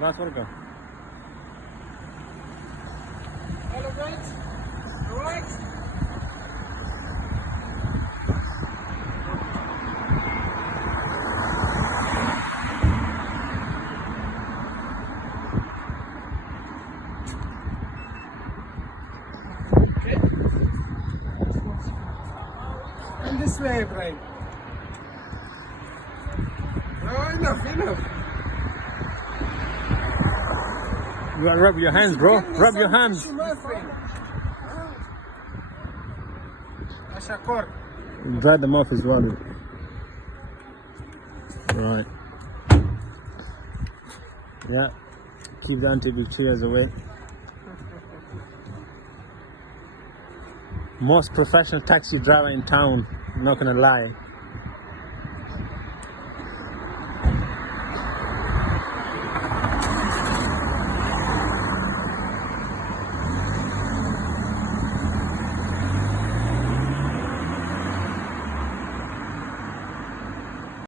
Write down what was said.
Last one go. Hello guys, alright? Okay. And this way, Brian. No, enough. You gotta rub your hands, bro. Rub your hands. My friend. Ashakor. Dry them off as well. Right. Yeah. Keep the anti chairs away. Most professional taxi driver in town, I'm not gonna lie.